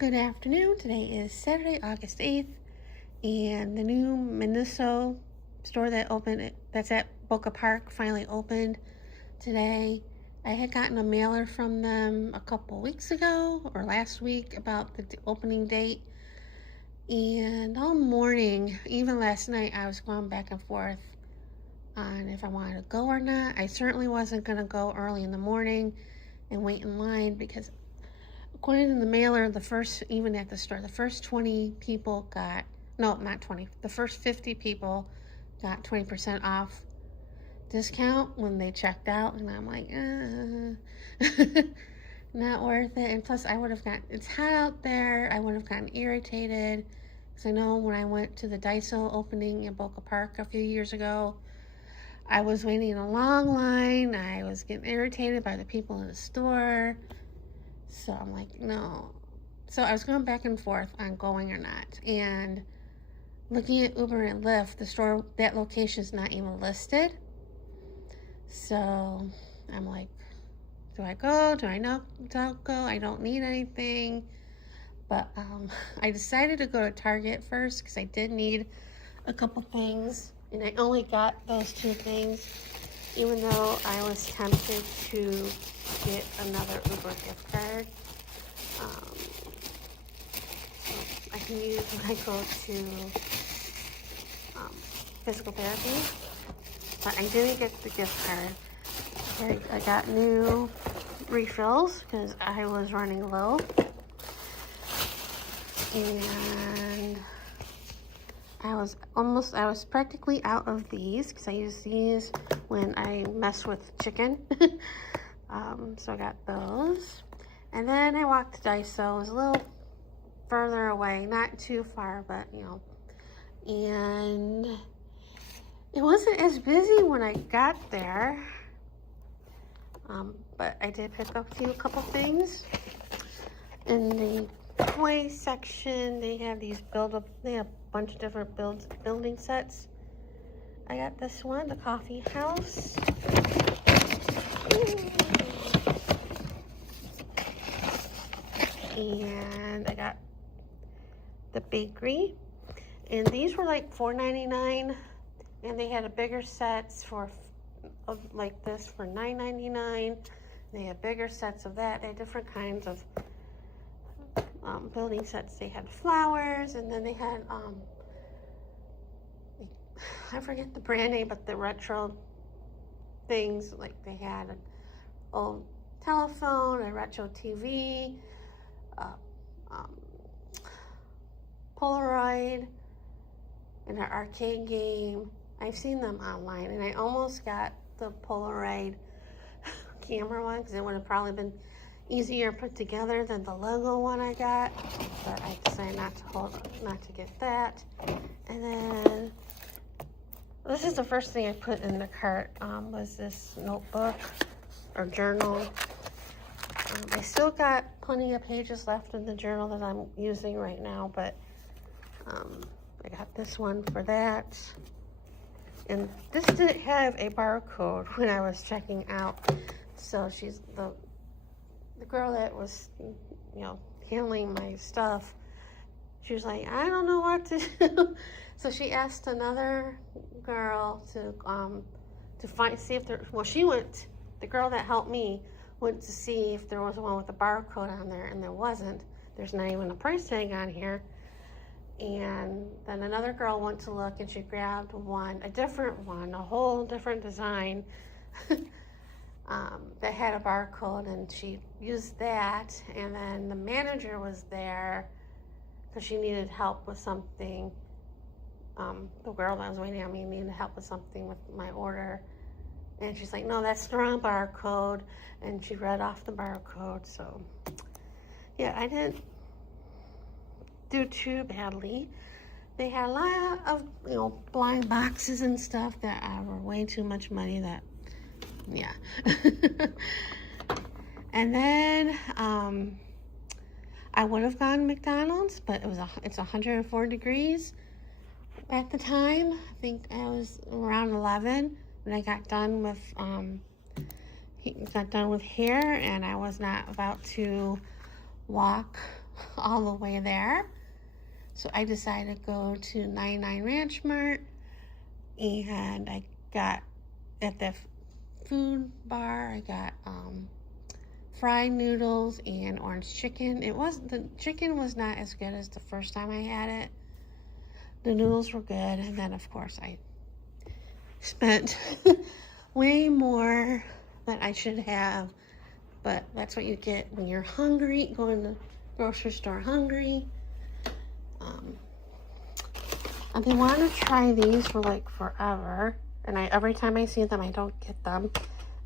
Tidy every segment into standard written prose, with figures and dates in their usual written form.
Good afternoon. Today is Saturday, August 8th, and the new Miniso store that's at Boca Park finally opened today. I had gotten a mailer from them a couple weeks ago or last week about the opening date, and all morning, even last night, I was going back and forth on if I wanted to go or not. I certainly wasn't going to go early in the morning and wait in line because according to the mailer, even at the store, the first 20 people got, no, not 20, the first 50 people got 20% off discount when they checked out. And I'm like, not worth it. And plus, it's hot out there. I would have gotten irritated. Because I know when I went to the DEfult opening in Boca Park a few years ago, I was waiting in a long line. I was getting irritated by the people in the store. So I'm like, no. So I was going back and forth on going or not. And looking at Uber and Lyft, the store, that location is not even listed. So I'm like, do I go? Do I not don't go? I don't need anything. But I decided to go to Target first because I did need a couple things. And I only got those two things, even though I was tempted to get another Uber gift card. So I can use when I go to physical therapy. But I didn't get the gift card. I got new refills because I was running low. And I was practically out of these because I use these when I mess with chicken. So I got those. And then I walked to DEfult. It was a little further away, not too far, but and it wasn't as busy when I got there. But I did pick up a couple things. In the toy section, they have they have a bunch of different building sets. I got this one, the coffee house. And I got the bakery. And these were like $4.99. And they had a bigger sets like this for $9.99. They had bigger sets of that. They had different kinds of building sets. They had flowers, and then they had I forget the brand name, but the retro things, like they had an old telephone, a retro TV, Polaroid, and an arcade game. I've seen them online, and I almost got the Polaroid camera one because it would have probably been easier put together than the Lego one I got, but I decided not to get that. And then this is the first thing I put in the cart, was this notebook or journal. I still got plenty of pages left in the journal that I'm using right now, but I got this one for that. And this didn't have a barcode when I was checking out, so she's the girl that was, handling my stuff. She was like, I don't know what to do. So she asked another girl to see if there. Well, the girl that helped me went to see if there was one with a barcode on there, and there wasn't. There's not even a price tag on here. And then another girl went to look, and she grabbed a different one, a whole different design. That had a barcode, and she used that. And then the manager was there because she needed help with something. The girl that was waiting on me needed help with something with my order, and she's like, no, that's the wrong barcode, and she read off the barcode. So yeah, I didn't do too badly. They had a lot of blind boxes and stuff that were way too much money. Yeah. And then I would have gone to McDonald's, but it's 104 degrees at the time. I think I was around 11 when I got done with hair, and I was not about to walk all the way there. So I decided to go to 99 Ranch Mart, and I got at the food bar, I got fried noodles and orange chicken. The chicken was not as good as the first time I had it. The noodles were good, and then of course I spent way more than I should have, but that's what you get when you're hungry, going to the grocery store hungry. I've been wanting to try these for like forever, and every time I see them I don't get them.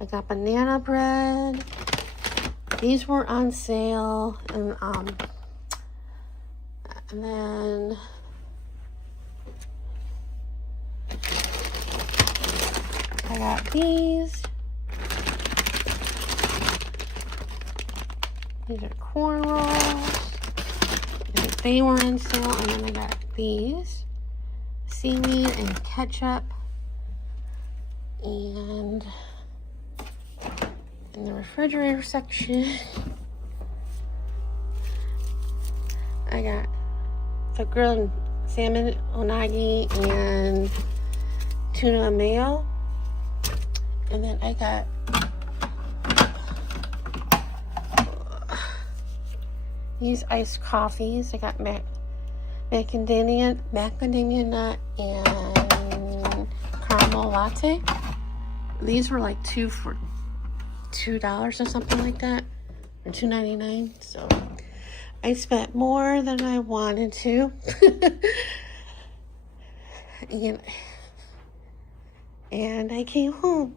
I got banana bread. These were on sale, and then I got these. These are corn rolls. They were on sale, and then I got these. Seaweed and ketchup. And in the refrigerator section, I got the grilled salmon unagi and tuna mayo. And then I got these iced coffees. I got macadamia nut and caramel latte. These were like two for $2 or something like that, or $2.99. So I spent more than I wanted to. and I came home.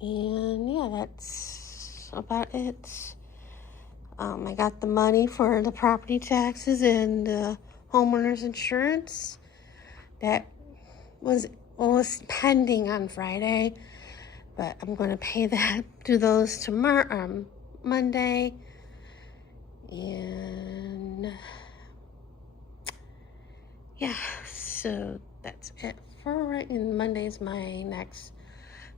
And yeah, that's about it. I got the money for the property taxes and homeowners insurance. That was pending on Friday, but I'm going to do those tomorrow, Monday. And yeah, so that's it for right. And Monday's my next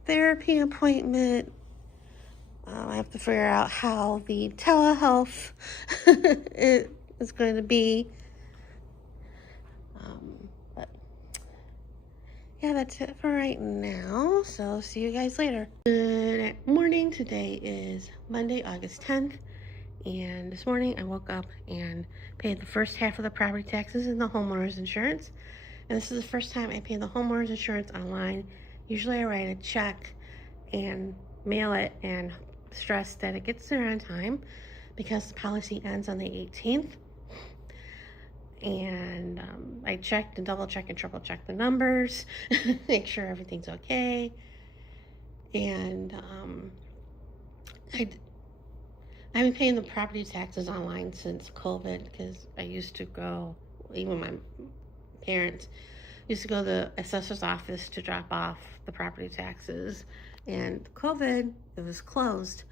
therapy appointment. I have to figure out how the telehealth is going to be. But yeah, that's it for right now. So see you guys later. Good morning. Today is Monday, August 10th. And this morning I woke up and paid the first half of the property taxes and the homeowner's insurance. And this is the first time I paid the homeowner's insurance online. Usually I write a check and mail it and stress that it gets there on time, because the policy ends on the 18th. And I checked and double checked and triple checked the numbers, make sure everything's okay. And I've been paying the property taxes online since COVID, because I used to go, even my parents used to go to the assessor's office to drop off the property taxes, and COVID, it was closed.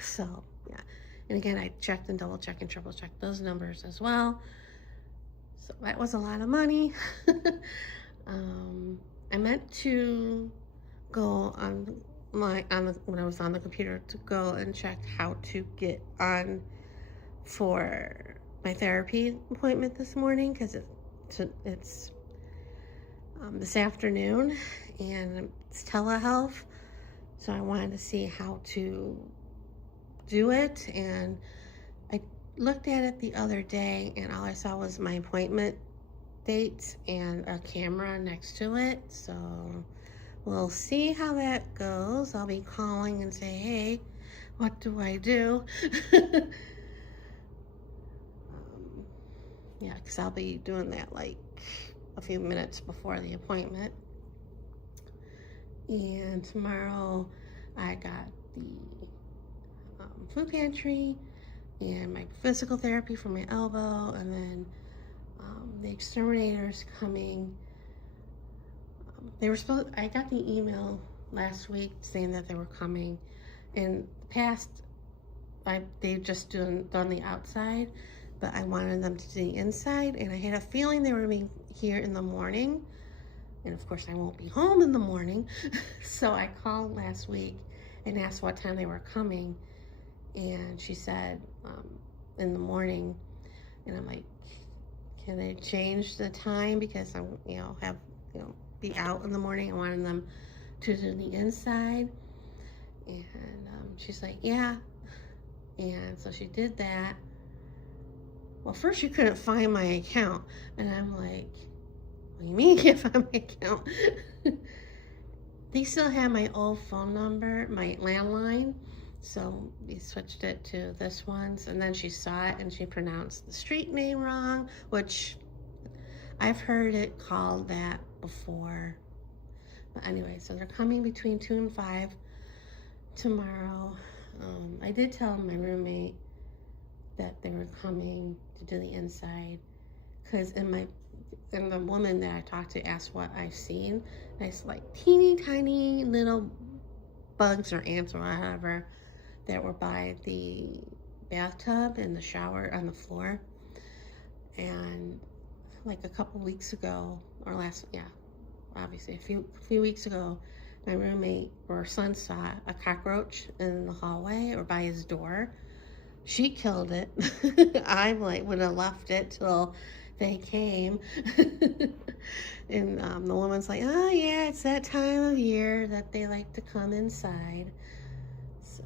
So yeah, and again, I checked and double checked and triple checked those numbers as well. So that was a lot of money. I meant to go when I was on the computer, to go and check how to get on for my therapy appointment this morning, because it's this afternoon, and it's telehealth. So I wanted to see how to do it, and I looked at it the other day, and all I saw was my appointment date and a camera next to it. So we'll see how that goes. I'll be calling and say, hey, what do I do? Yeah, because I'll be doing that like a few minutes before the appointment. And tomorrow I got the food pantry and my physical therapy for my elbow, and then the exterminator's coming. I got the email last week saying that they were coming. In the past, they've just done the outside, but I wanted them to do the inside, and I had a feeling they were being here in the morning. And of course I won't be home in the morning. So I called last week and asked what time they were coming. And she said in the morning, and I'm like, can I change the time because I'm, be out in the morning. I wanted them to do the inside. And she's like, yeah. And so she did that. Well, first she couldn't find my account. And I'm like, what do you mean you can't find my account? They still have my old phone number, my landline. So we switched it to this one's. And then she saw it and she pronounced the street name wrong, which I've heard it called that before. But anyway, so they're coming between 2 and 5 tomorrow. I did tell my roommate that they were coming to do the inside, because and the woman that I talked to asked what I've seen. And it's like teeny tiny little bugs or ants or whatever that were by the bathtub and the shower on the floor. And like a couple weeks ago, or obviously a few weeks ago, my roommate or son saw a cockroach in the hallway or by his door. She killed it. I would have left it till they came. And the woman's like, oh yeah, it's that time of year that they like to come inside. So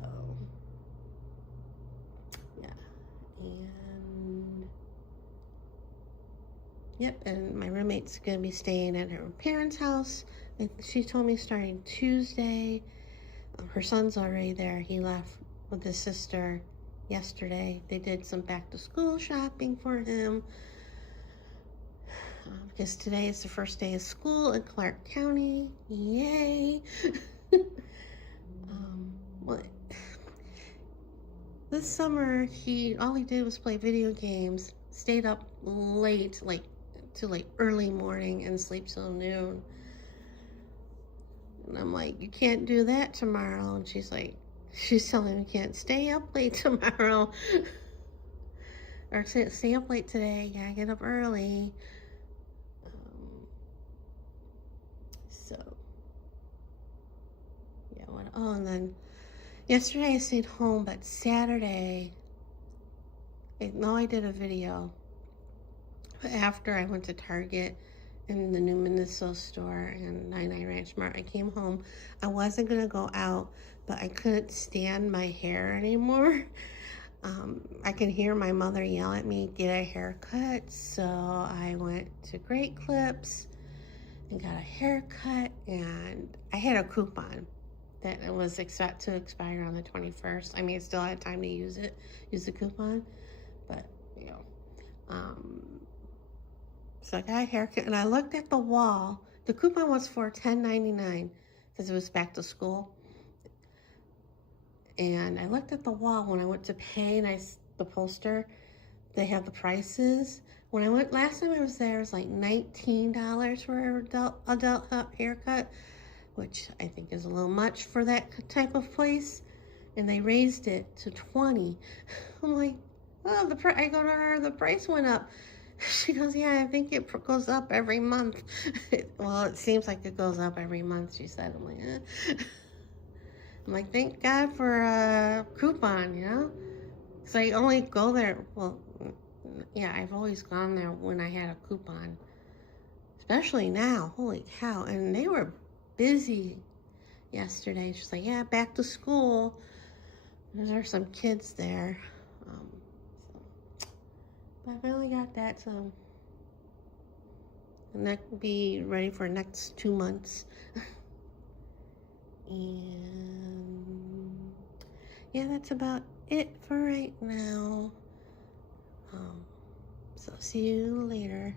yeah. And yep, and my roommate's gonna be staying at her parents' house. She told me starting Tuesday. Her son's already there. He left with his sister yesterday. They did some back to school shopping for him. Because today is the first day of school in Clark County. Yay! Well, this summer all he did was play video games, stayed up late, to early morning, and sleep till noon. And I'm like, you can't do that tomorrow. And she's telling me, you can't stay up late tomorrow. Or stay up late today. You gotta get up early. And then yesterday I stayed home, but Saturday, I did a video. But after I went to Target in the new Minnesota store and 99 Ranch Mart, I came home. I wasn't gonna go out, but I couldn't stand my hair anymore. I could hear my mother yell at me, get a haircut. So I went to Great Clips and got a haircut, and I had a coupon that it was set to expire on the 21st. I mean, I still had time to use the coupon, but so I got a haircut, and I looked at the wall. The coupon was for $10.99 because it was back to school. And I looked at the wall when I went to pay, and the poster, they have the prices. When I went last time I was there, it was like $19 for an adult haircut, which I think is a little much for that type of place. And they raised it to $20. I'm like, oh, I go to her, the price went up. She goes, yeah, I think it goes up every month. Well, it seems like it goes up every month, she said. I'm like, eh. I'm like, thank God for a coupon, Because I only go there, yeah, I've always gone there when I had a coupon. Especially now, holy cow. And they were busy yesterday. She's like, yeah, back to school. There are some kids there. But I finally got that, so. And that will be ready for next 2 months. And yeah, that's about it for right now. So see you later.